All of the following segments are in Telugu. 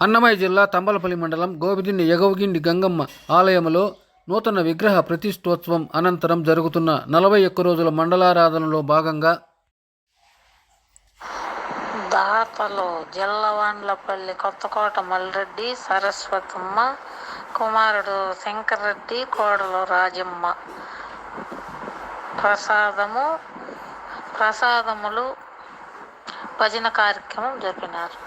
అన్నమయ్య జిల్లా తంబలపల్లి మండలం గోబిదిండి ఎగవగిండి గంగమ్మ ఆలయంలో నూతన విగ్రహ ప్రతిష్టోత్సవం అనంతరం జరుగుతున్న నలభై ఒక్క రోజుల మండలారాధనలో భాగంగా దాతలు జిల్లవాండ్లపల్లి కొత్తకోట మల్రెడ్డి సరస్వతమ్మ కుమారుడు శంకర్రెడ్డి కోడలు రాజమ్మ. ప్రసాదము ప్రసాదములు భజన కార్యక్రమం జరిపినారు.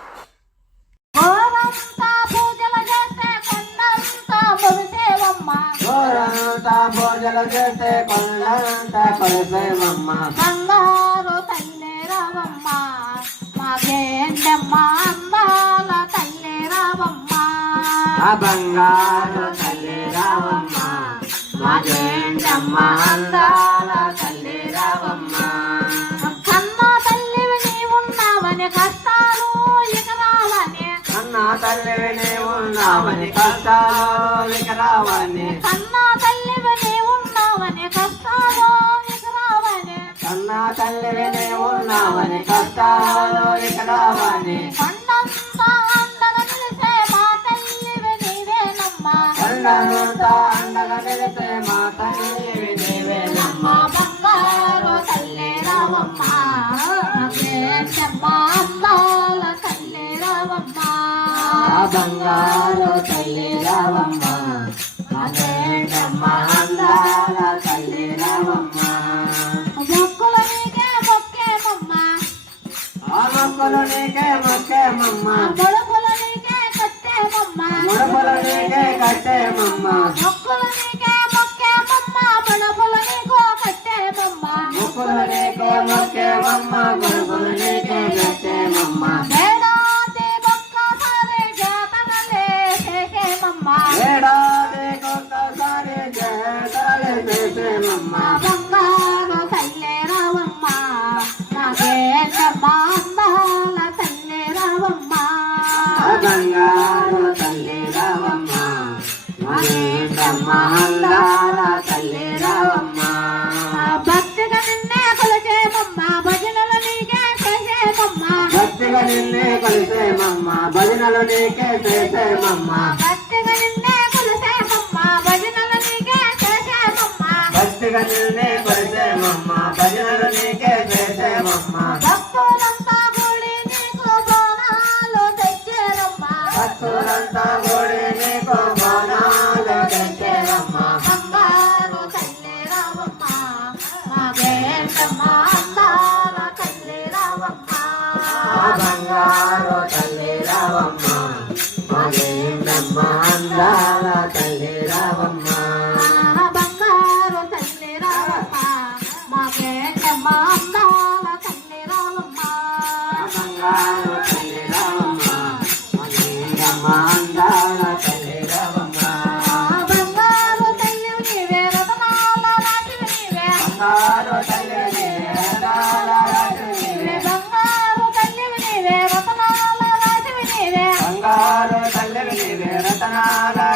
పూజలు చేస్తే కొల్లంతా కొలిసేమమ్మ బంగారు తల్లి రావమ్మ. మాకేంటమ్మ అందాల తల్లి రావమ్మ. ఆ బంగారు తల్లి రావమ్మ. మాకేంటమ్మ అందాల తల్లి రావమ్మ. ఉన్నావని కష్టాలు ఇక రావని కన్న తల్లివి నీవున్నావని కష్టాలు ఇక రావని అన్న తల్లి ఉన్నావని కష్టాలు ఇక రావని కొండంతా అండగా నిలిసే మా తల్లివి నీవేనమ్మా. కొండంతా అండగా నిలిసే మా తల్లి నీవేనమ్మ. మా బంగారు తల్లి రావమ్మ. నాకేంటమ్మ అందాల తల్లి రావమ్మ. బంగారు తల్లి రావమ్మ మాకేంటమ్మ అందాల తల్లి రావమ్మ మొక్కుల నీకే మొక్కేమమ్మ ఆ మొక్కలు నీకే మొక్కేమమ్మ గొడుగుల నీకే కట్టేమమ్మ ముడుపులు నీకే కట్టేమమ్మ మొక్కుల తల్లి రావమ్మ. భక్తిగా నిన్నే కొలిచేమమ్మ భజనలు నీకే చేసేమమ్మ భక్తిగా నిన్నే భజనలు నీకే చేసేమమ్మ భక్తిగా నిన్నే కొలిచేమమ్మ భజనలు నీకే చేసేమమ్మ భక్తిగా నిన్నే భజనలు నీకే చేసేమమ్మ అందాల తల్లి రావమ్మ బంగారు తల్లి రావమ్మ. మాకేంటమ్మ అందాల తల్లి రావమ్మ. బంగారు తల్లి రావమ్మ. మాకేంటమ్మ అందాల తల్లి రావమ్మ. బంగారు తల్లి నీవే రతనాల రాశివి నీవే బంగారు తల్లి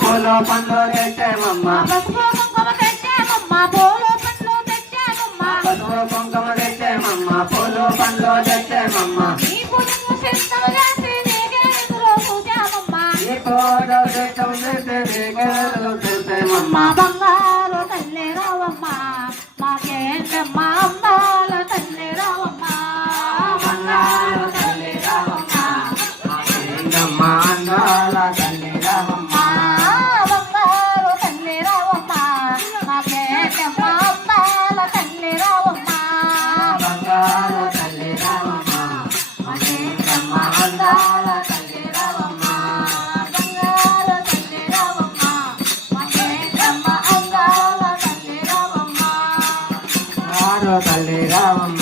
పూలు పండ్లు తెచ్చేమమ్మ. పసుపు కుంకుమ పెట్టేమమ్మ పూలు పండ్లు పెట్టేమమ్మ పసుపు కుంకుమ తెచ్చేమమ్మ పూలు పండ్లు తెచ్చేమమ్మ. సిద్ధం చేసి నీకే ఈ పూజ సిద్ధం చేసి బంగారు తల్లి రావమ్మ మాకేంటమ్మ? తల్లి రావమ్మ.